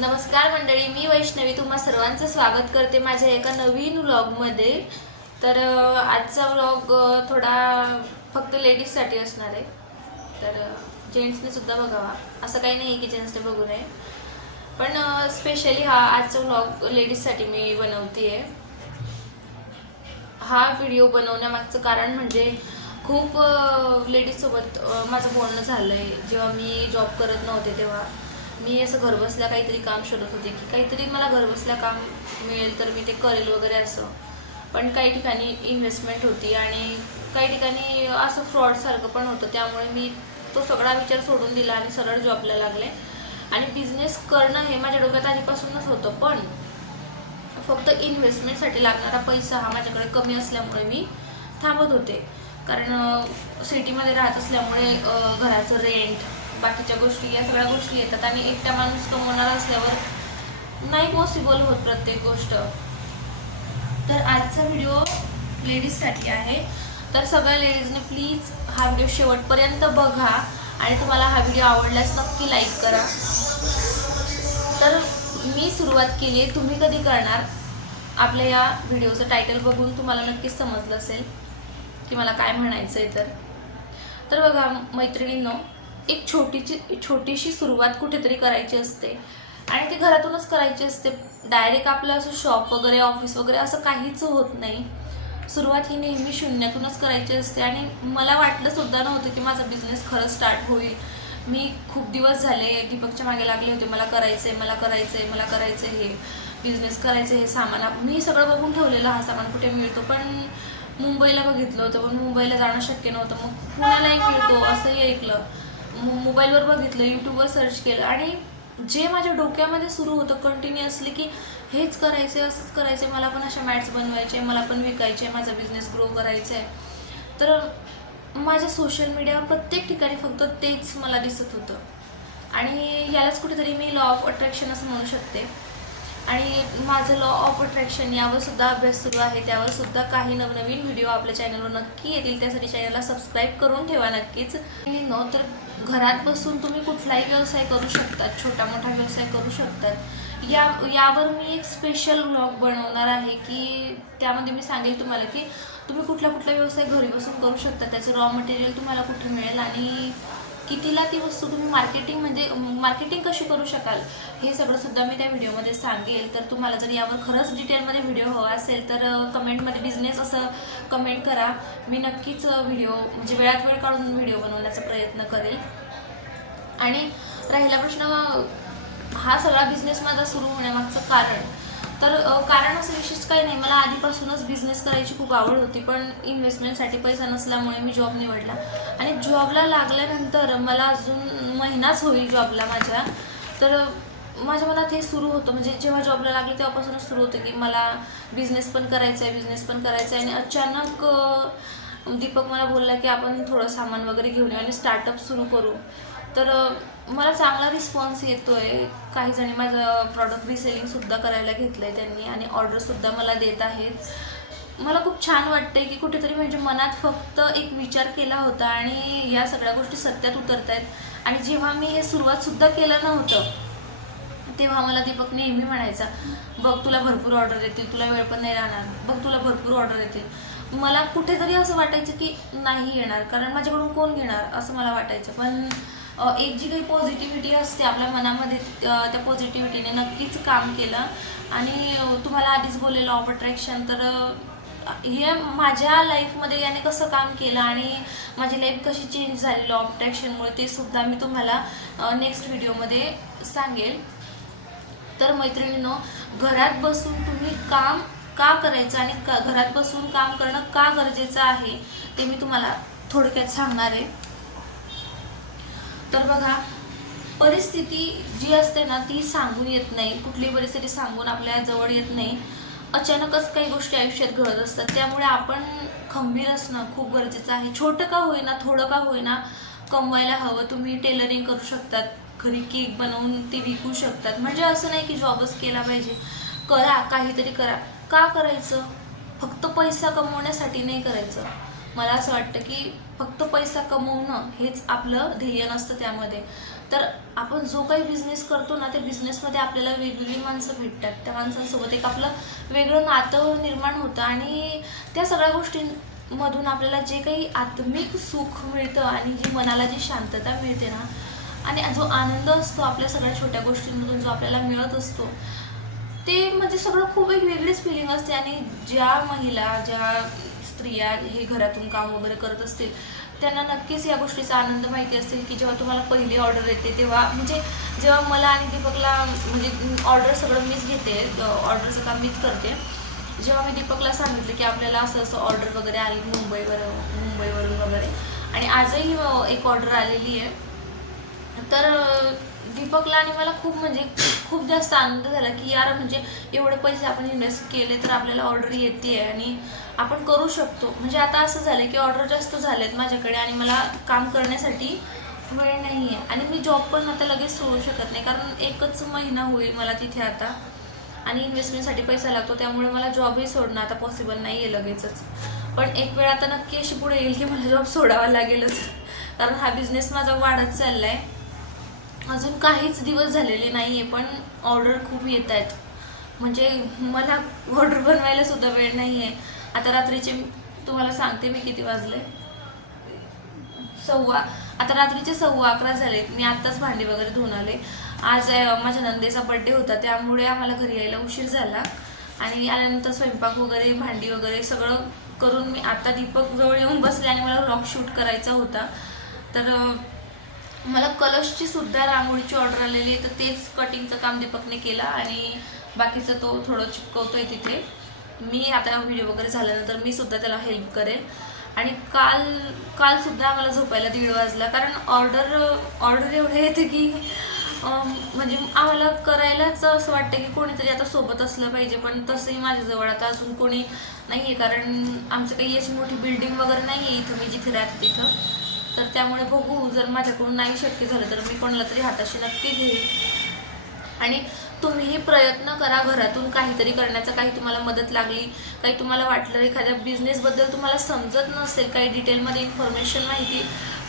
नमस्कार मंडळी, मी वैष्णवी तुम्हा सर्वांचं स्वागत करते माझ्या एका नवीन व्लॉगमध्ये। तर आजचा व्लॉग थोडा फक्त लेडीजसाठी असणार आहे। तर जेंट्सने सुद्धा बघावा, असं काही नाही की जेंट्सने बघू नये, पण स्पेशली आजचा व्लॉग लेडीजसाठी मी बनवतेय। हा व्हिडिओ बनवण्यामागचं कारण म्हणजे खूप लेडीजसोबत माझं बोलणं झालं आहे। जेव्हा मी जॉब करत नव्हते तेव्हा मी असं घरबसल्या काहीतरी काम शोधत होते की काहीतरी मला घरबसल्या काम मिळेल तर मी ते करेल वगैरे असं। पण काही ठिकाणी इन्व्हेस्टमेंट होती आणि काही ठिकाणी असं फ्रॉडसारखं पण होतं, त्यामुळे मी तो सगळा विचार सोडून दिला आणि सरळ जॉबला लागले। आणि बिझनेस करणं हे माझ्या डोक्यात आधीपासूनच होतं, पण फक्त इन्व्हेस्टमेंटसाठी लागणारा पैसा हा माझ्याकडे कमी असल्यामुळे मी थांबत होते। कारण सिटीमध्ये राहत असल्यामुळे घराचं रेंट, बाकीच्या गोष्टी, या सगळ्या गोष्टी येतात आणि एकटा माणूस कमवणारा असल्यावर नाही पॉसिबल होत प्रत्येक गोष्ट। तर आजचा व्हिडिओ लेडीजसाठी आहे, तर सगळ्या लेडीजने प्लीज हा व्हिडिओ शेवटपर्यंत बघा आणि तुम्हाला हा व्हिडिओ आवडल्यास नक्की लाईक करा। तर मी सुरुवात केली आहे, तुम्ही कधी करणार? आपल्या या व्हिडिओचं टायटल बघून तुम्हाला नक्कीच समजलं असेल की मला काय म्हणायचं आहे। तर बघा मैत्रिणींनो, एक छोटीशी सुरुवात कुठेतरी करायची असते आणि ती घरातूनच करायची असते। डायरेक्ट आपलं असं शॉप वगैरे, ऑफिस वगैरे असं काहीच होत नाही। सुरुवात ही नेहमी शून्यातूनच करायची असते आणि मला वाटलं सुद्धा नव्हतं की माझा बिझनेस खरंच स्टार्ट होईल। मी खूप दिवस झाले दीपकच्या मागे लागले होते, मला करायचंय, मला करायचंय, मला करायचंय, हे बिझनेस करायचं, हे सामान मी सगळं बघून ठेवलेलं, हा सामान कुठे मिळतो। पण मुंबईला बघितलं होतं, पण मुंबईला जाणं शक्य नव्हतं। मग पुण्यालाही मिळतो असंही ऐकलं, मोबाईलवर बघितलं, यूट्यूबवर सर्च केलं आणि जे माझ्या डोक्यामध्ये सुरू होतं कंटिन्युअसली की हेच करायचं, असंच करायचं, मला पण अशा मॅट्स बनवायचे, मला पण विकायचे, माझा बिझनेस ग्रो करायचा आहे। तर माझ्या सोशल मीडियावर प्रत्येक ठिकाणी फक्त तेच मला दिसत होतं आणि यालाच कुठेतरी मी लॉ ऑफ अट्रॅक्शन असं म्हणू शकते। आणि माझं लॉ ऑफ अट्रॅक्शन यावर सुद्धा अभ्यास सुरू आहे, त्यावर सुद्धा काही नवनवीन व्हिडिओ आपल्या चॅनलवर नक्की येतील, त्यासाठी चॅनलला सबस्क्राईब करून ठेवा नक्कीच। तर घरात बसून तुम्ही कुठलाही व्यवसाय करू शकतात, छोटा मोठा व्यवसाय करू शकतात। यावर मी एक स्पेशल व्लॉग बनवणार आहे की त्यामध्ये मी सांगेल तुम्हाला की तुम्ही कुठला व्यवसाय घरी बसून करू शकता, त्याचं रॉ मटेरियल तुम्हाला कुठे मिळेल आणि कितीला ती वस्तू तुम्ही मार्केटिंग कशी करू शकाल, हे सगळं सुद्धा मी त्या व्हिडिओमध्ये सांगेल। तर तुम्हाला जर यावर खरंच डिटेलमध्ये व्हिडिओ हवा असेल तर कमेंटमध्ये बिझनेस असं कमेंट करा, मी नक्कीच व्हिडिओ म्हणजे वेळात वेळ काढून व्हिडिओ बनवण्याचा प्रयत्न करेल। आणि राहिला प्रश्न हा सगळा बिझनेस माझा सुरू होण्यामागचं कारण, तर कारण असं विशेष काही नाही, मला आधीपासूनच बिझनेस करायची खूप आवड होती, पण इन्व्हेस्टमेंटसाठी पैसा नसल्यामुळे मी जॉब निवडला आणि जॉबला लागल्यानंतर मला अजून महिनाच होईल जॉबला माझ्या, तर माझ्या मनात हे सुरू होतं, म्हणजे जेव्हा जॉबला लागले तेव्हापासूनच सुरू होतं की मला बिझनेस पण करायचा आहे। आणि अचानक दीपक मला बोलला की आपण थोडं सामान वगैरे घेऊन येऊ आणि स्टार्टअप सुरू करू। तर मला चांगला रिस्पॉन्स येतो आहे, काही जणी माझं प्रॉडक्ट रिसेलिंगसुद्धा करायला घेतलं आहे त्यांनी आणि ऑर्डरसुद्धा मला देत आहेत। मला खूप छान वाटतंय की कुठेतरी म्हणजे मनात फक्त एक विचार केला होता आणि या सगळ्या गोष्टी सत्यात उतरत आहेत। आणि जेव्हा मी हे सुरुवातसुद्धा केलं नव्हतं तेव्हा मला दीपक नेहमी म्हणायचा, बघ तुला भरपूर ऑर्डर येतील, तुला वेळ पण नाही राहणार, बघ तुला भरपूर ऑर्डर येतील। मला कुठेतरी असं वाटायचं की नाही येणार, कारण माझ्याकडून कोण घेणार असं मला वाटायचं। पण एक जी काही पॉझिटिव्हिटी असते आपल्या मनामध्ये, त्या पॉझिटिव्हिटीने नक्कीच काम केलं। आणि तुम्हाला आधीच बोलले लॉ ऑफ अट्रॅक्शन, तर हे माझ्या लाईफमध्ये याने कसं काम केलं आणि माझी लाईफ कशी चेंज झाली लॉ ऑफ अट्रॅक्शनमुळे, ते सुद्धा मी तुम्हाला नेक्स्ट व्हिडिओमध्ये सांगेल। तर मैत्रिणींनो, घरात बसून तुम्ही काम का करायचं आणि घरात बसून काम करणं का गरजेचं आहे ते मी तुम्हाला थोडक्यात सांगणार आहे। तर बघा, परिस्थिती जी असते ना ती सांगून येत नाही, कुठली परिस्थिती सांगून आपल्या जवळ येत नाही, अचानकच काही गोष्टी आयुष्यात घडत असतात। त्यामुळे आपण खंबीर असणं खूप गरजेचं आहे। छोटं का होईना, थोडं का होईना कमवायला हवं। तुम्ही टेलरिंग करू शकतात, घरी केक बनवून ते विकू शकतात, म्हणजे असं नाही की जॉबच केला पाहिजे, करा, काहीतरी करा। का करायचं? फक्त पैसा कमवण्यासाठी नाही करायचं। मला असं वाटतं की फक्त पैसा कमवणं हेच आपलं ध्येय नसतं त्यामध्ये। तर आपण जो काही बिझनेस करतो ना, त्या बिझनेसमध्ये आपल्याला वेगवेगळी माणसं भेटतात. त्या माणसांसोबत एक आपलं वेगळं नातं निर्माण होतं आणि त्या सगळ्या गोष्टींमधून आपल्याला जे काही आत्मिक सुख मिळतं आणि जी मनाला जी शांतता मिळते ना, आणि जो आनंद असतो आपल्या सगळ्या छोट्या गोष्टींमधून जो आपल्याला मिळत असतो, ते म्हणजे सगळं खूप एक वेगळीच फिलिंग असते. आणि ज्या महिला, ज्या स्त्रिया हे घरातून काम वगैरे करत असतील, त्यांना नक्कीच या गोष्टीचा आनंद माहिती असेल की जेव्हा तुम्हाला पहिली ऑर्डर येते तेव्हा, म्हणजे जेव्हा मला आणि दीपकला, म्हणजे ऑर्डर सगळं मीच घेते, ऑर्डरचं काम मीच करते. जेव्हा मी दीपकला सांगितलं की आपल्याला असं असं ऑर्डर वगैरे आली मुंबईवरून वगैरे, आणि आजही एक ऑर्डर आलेली आहे, तर दीपकला आणि मला खूप म्हणजे खूप जास्त आनंद झाला की यार, म्हणजे एवढे पैसे आपण इन्व्हेस्ट केले तर आपल्याला ऑर्डर येते आणि आपण करू शकतो. म्हणजे आता असं झालं की ऑर्डर जास्त झालेत माझ्याकडे आणि मला काम करण्यासाठी वेळ नाही आहे. आणि मी जॉब पण आता लगेच सोडू शकत नाही, कारण 1च महिना होईल मला तिथे आता, आणि इन्व्हेस्टमेंटसाठी पैसा लागतो, त्यामुळे मला जॉबही सोडणं आता पॉसिबल नाही आहे लगेचच. पण एक वेळ आता नक्की अशी पुढे येईल की मला जॉब सोडावा लागेलच, कारण हा बिझनेस माझा वाढत चालला आहे. अजून काहीच दिवस झालेले नाही आहे, पण ऑर्डर खूप येत आहेत. म्हणजे मला ऑर्डर बनवायला सुद्धा वेळ नाही आहे. आता रात्रीचे तुम्हाला सांगते मी किती वाजले, आता रात्रीचे 11:15 झालेत. मी आत्ताच भांडी वगैरे धुवून आले. आज माझ्या नंदेचा बड्डे होता, त्यामुळे आम्हाला घरी यायला उशीर झाला. आणि आल्यानंतर स्वयंपाक वगैरे, भांडी वगैरे सगळं करून मी आता दीपक जवळ येऊन बसले आणि मला व्लॉग शूट करायचा होता. तर मला कलशची सुद्धा रांगोळीची ऑर्डर आलेली आहे, तर तेच कटिंगचं काम दीपकने केलं आणि बाकीचं तो थोडं चिपकवतोय तिथे. मी आता व्हिडिओ वगैरे झाल्यानंतर मी सुद्धा त्याला हेल्प करेल. आणि काल सुद्धा मला झोपायला 1:30 वाजला, कारण ऑर्डर एवढे येते की म्हणजे आम्हाला करायलाच असं वाटतं की कोणीतरी आता सोबत असलं पाहिजे. पण तसंही माझ्याजवळ आता अजून कोणी नाही आहे, कारण आमचं काही अशी मोठी बिल्डिंग वगैरे नाही आहे इथं मी जिथे राहते तिथं. तर त्यामुळे बघू, जर माझ्याकडून नाही शक्य झालं तर मी कोणाला तरी हाताशी नक्की घेईन. आणि तुम्हीही प्रयत्न करा घरातून काहीतरी करण्याचा. काही तुम्हाला मदत लागली, काही तुम्हाला वाटलं एखाद्या बिझनेसबद्दल तुम्हाला समजत नसेल, काही डिटेलमध्ये इन्फॉर्मेशन माहिती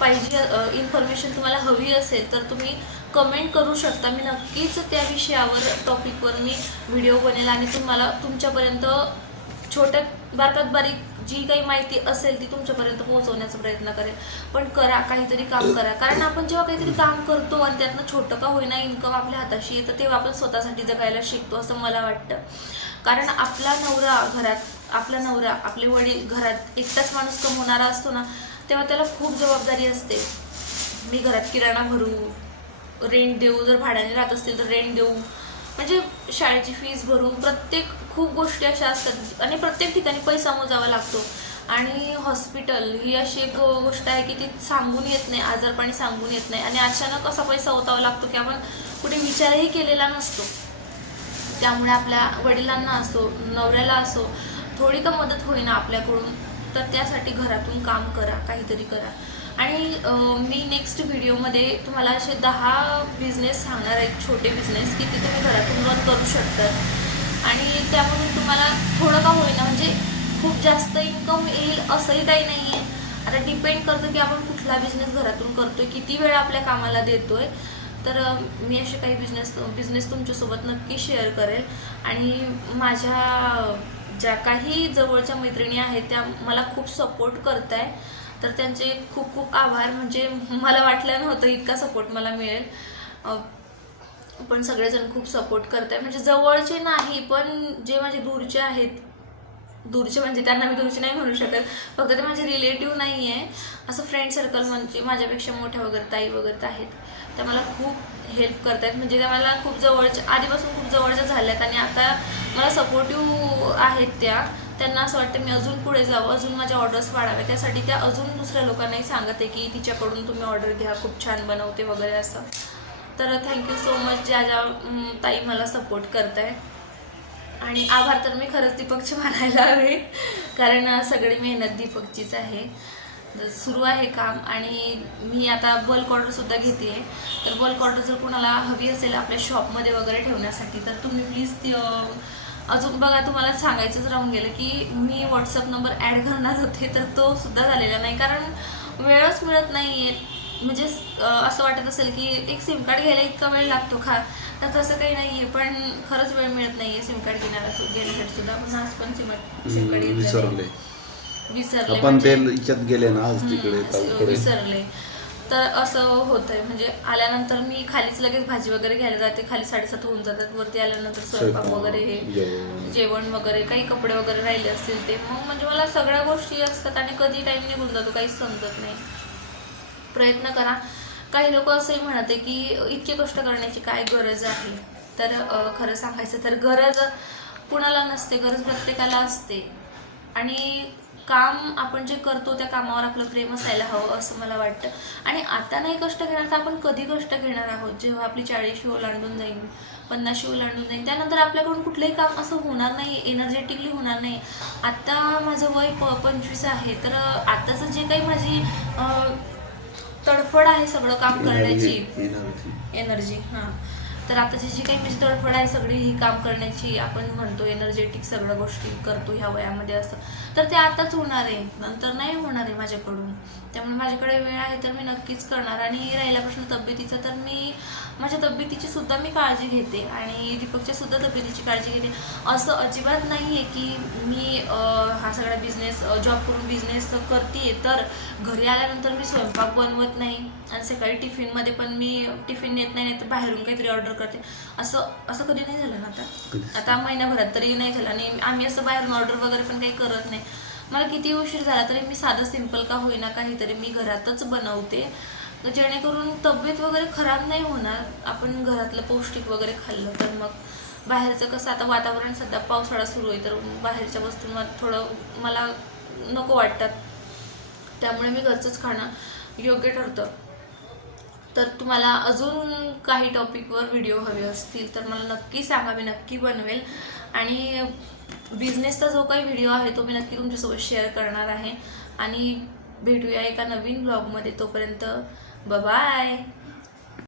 पाहिजे, इन्फॉर्मेशन तुम्हाला हवी असेल, तर तुम्ही कमेंट करू शकता. मी नक्कीच त्या विषयावर, टॉपिकवर मी व्हिडिओ बनेल आणि तुम्हाला तुमच्यापर्यंत छोट्या बारकात बारीक जी काही माहिती असेल ती तुमच्यापर्यंत पोहोचवण्याचा प्रयत्न करेल. पण करा, काहीतरी काम करा, कारण आपण जेव्हा काहीतरी काम करतो आणि त्यातनं छोटं का होईना इन्कम आपल्या हाताशी येतं, तेव्हा आपण स्वतःसाठी जगायला शिकतो असं मला वाटतं. कारण आपला नवरा, आपले वडील घरात एकटाच माणूस कमवणारा असतो ना, तेव्हा त्याला खूप जबाबदारी असते. मी घरात किराणा भरू, रेंट देऊ, जर भाड्याने राहत असतील तर रेंट देऊ, म्हणजे शाळेची फीस भरू, खूप गोष्टी अशा असतात आणि प्रत्येक ठिकाणी पैसा मोजावा लागतो. आणि हॉस्पिटल ही अशी एक गोष्ट आहे की ती सांगून येत नाही, आजारपणी सांगून येत नाही आणि अचानक असा पैसा ओतावा लागतो की आपण कुठे विचारही केलेला नसतो. त्यामुळे आपल्या वडिलांना असो, नवऱ्याला असो, थोडी का मदत होईना आपल्याकडून, तर त्यासाठी घरातून काम करा, काहीतरी करा. आणि मी नेक्स्ट व्हिडिओमध्ये तुम्हाला असे 10 बिझनेस सांगणार आहेत, छोटे बिझनेस, की ते तुम्ही घरातून रन करू शकतात आणि त्यामधून तुम्हाला थोडं का होईना, म्हणजे खूप जास्त इन्कम येईल असंही काही नाही आहे. आता डिपेंड करतं की आपण कुठला बिझनेस घरातून करतोय, किती वेळ आपल्या कामाला देतोय. तर मी असे काही बिझनेस तुमच्यासोबत नक्की शेअर करेल. आणि माझ्या ज्या काही जवळच्या मैत्रिणी आहेत त्या मला खूप सपोर्ट करत आहे, तर त्यांचे खूप खूप आभार. म्हणजे मला वाटलं नव्हतं इतका सपोर्ट मला मिळेल, पण सगळेजण खूप सपोर्ट करत आहे. म्हणजे जवळचे नाही, पण जे माझे दूरचे आहेत, दूरचे म्हणजे त्यांना मी दूरचे नाही म्हणू शकत, फक्त ते माझे रिलेटिव्ह नाही आहे, असं फ्रेंड सर्कल, म्हणजे माझ्यापेक्षा मोठ्या वगैरे ताई वगैरे आहेत, त्या मला खूप हेल्प करत आहेत. म्हणजे त्या मला खूप जवळच्या, आधीपासून खूप जवळच्या झाल्यात आणि आता मला सपोर्टिव्ह आहेत. त्यांना असं वाटतं मी अजून पुढे जावं, अजून माझ्या ऑर्डर्स वाढाव्या, त्यासाठी त्या अजून दुसऱ्या लोकांनाही सांगत आहे की तिच्याकडून तुम्ही ऑर्डर घ्या, खूप छान बनवते वगैरे असं. तर थँक्यू सो मच ज्या ताई मला सपोर्ट करत आहे. आणि आभार तर मी खरंच दीपकचे मानायला हवे, कारण सगळी मेहनत दीपकचीच आहे. सुरू आहे काम आणि मी आता बल्क ऑर्डरसुद्धा घेते आहे. तर बल्क ऑर्डर जर कोणाला हवी असेल आपल्या शॉपमध्ये वगैरे ठेवण्यासाठी, तर तुम्ही प्लीज ती अजून बघा, तुम्हाला सांगायचंच राहून गेलं की मी व्हॉट्सअप नंबर ॲड करणार होते, तर तो सुद्धा झालेला नाही, कारण वेळच मिळत नाही आहे. म्हणजे असं वाटत असेल की एक सिम कार्ड घ्यायला इतका वेळ लागतो का, तर तसं काही नाही आहे. पण खरंच वेळ मिळत नाही आहे सिम कार्ड घेण्यासाठी सुद्धा. पण आज पण सिम कार्ड विसरले विसरले आपण ते म्हणजे याच्यात गेले ना आज तिकडे पुढे. विसरले. तर असं होतंय. म्हणजे आल्यानंतर मी खालीच लगेच भाजी वगैरे घ्यायला जाते, खाली 7:30 होऊन जातात. वरती आल्यानंतर स्वयंपाक वगैरे हे जेवण वगैरे, काही कपडे वगैरे राहिले असतील ते, मग म्हणजे मला सगळ्या गोष्टी असतात आणि कधी टाईम निघून जातो काहीच समजत नाही. प्रयत्न करा. काही लोक असंही म्हणते की इतके कष्ट करण्याची काय गरज आहे. तर खरं सांगायचं तर गरज कुणाला नसते, गरज प्रत्येकाला असते. आणि काम आपण जे करतो त्या कामावर आपलं प्रेम असायला हवं असं मला वाटतं. आणि आता नाही कष्ट घेणार तर आपण कधी कष्ट घेणार आहोत, जेव्हा आपली 40शी ओलांडून जाईल, 50शी ओलांडून जाईल, त्यानंतर आपल्याकडून कुठलंही काम असं होणार नाही, एनर्जेटिकली होणार नाही. आता माझं वय 25 आहे, तर आताचं जे काही माझी तडफड आहे सगळं काम करण्याची, एनर्जी, हां, तर आताची जी काही माझी तडफड आहे सगळी ही काम करण्याची, आपण म्हणतो एनर्जेटिक सगळ्या गोष्टी करतो ह्या वयामध्ये असं, तर ते आताच होणार आहे, नंतर नाही होणार आहे माझ्याकडून. त्यामुळे माझ्याकडे वेळ आहे तर मी नक्कीच करणार. आणि राहिला प्रश्न तब्येतीचा, तर मी माझ्या तब्येतीची सुद्धा मी काळजी घेते आणि दीपकच्या सुद्धा तब्येतीची काळजी घेते. असं अजिबात नाही आहे की मी हा सगळा बिझनेस जॉब करून बिझनेस करते तर घरी आल्यानंतर मी स्वयंपाक बनवत नाही आणि सकाळी टिफिनमध्ये पण मी टिफिन नेत नाही, तर बाहेरून काहीतरी ऑर्डर करते. असं कधी नाही झालं ना, आता महिन्याभरात तरी नाही झालं. आणि आम्ही असं बाहेरून ऑर्डर वगैरे पण काही करत नाही. मला किती उशीर झाला तरी मी साधं सिंपल का होईना काहीतरी मी घरातच बनवते, जेणेकरून तब्येत वगैरे खराब नाही होणार. आपण घरातलं पौष्टिक वगैरे खाल्लं तर. मग बाहेरचं कसं, आता वातावरण सध्या पावसाळा सुरू आहे, तर बाहेरच्या वस्तूंना थोडं मला नको वाटतात, त्यामुळे मी घरचंच खाणं योग्य ठरतं. तर तुम्हाला अजून काही टॉपिकवर व्हिडिओ हवे असतील तर मला नक्की सांगा, मी नक्की बनवेल. आणि बिझनेसचा जो काही व्हिडिओ आहे तो मी नक्की तुमच्यासोबत शेअर करणार आहे. आणि भेटूया एका नवीन ब्लॉगमध्ये. तोपर्यंत बाय.